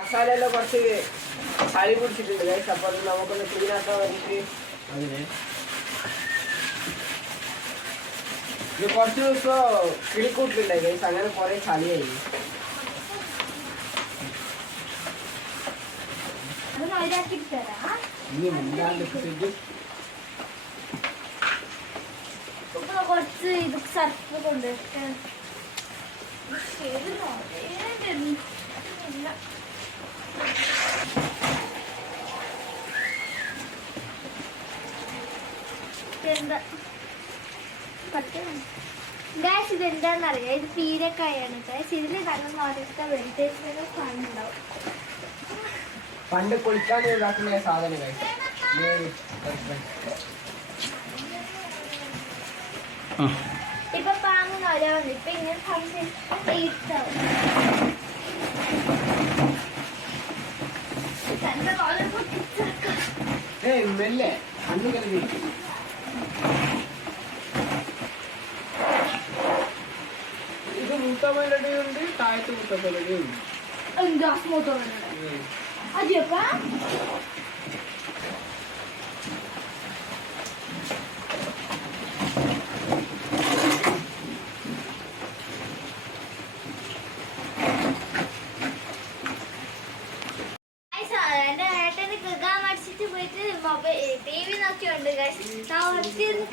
മസാലയെല്ലാം കുറച്ച് ചളി പിടിച്ചിട്ടുണ്ട് ഗൈസ്. അപ്പോൾ അത് നമുക്കൊന്ന് ക്ലീൻ ആക്കാൻ വേണ്ടിയിട്ട് ഇത് കുറച്ച് ദിവസം കിളിക്കൂട്ടിട്ടുണ്ടായി ഗൈസ്. അങ്ങനെ കുറെ ചളിയായി. കുറച്ച് ഇത് സർഫ് കൊണ്ടിട്ട് ഗായ്സ് ഇതെന്താണെന്നറിയാം, ഇത് പീരക്കായാണ് ഗായ്സ്. ഇതിൽ നല്ല നോട്ടത്തെ വെജിറ്റേബിളുകൾ സാധനമുണ്ടാവും. പണ്ട് കുളിക്കാൻ ഇതാക്കുന്ന സാധനം ഇപ്പൊ പാങ്ങുന്ന ഓരോന്ന് ഇപ്പൊ ഇങ്ങനെ മെല്ലെ അന്ന് കരുതി ഇത് മുത്തമ്മലുണ്ട്, താഴത്ത് മുത്തമ്മലുണ്ട്. എന്താ അതെപ്പാ പോയിട്ട് TV നോക്കിയുണ്ട്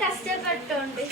കഷ്ടപ്പെട്ടുണ്ട്.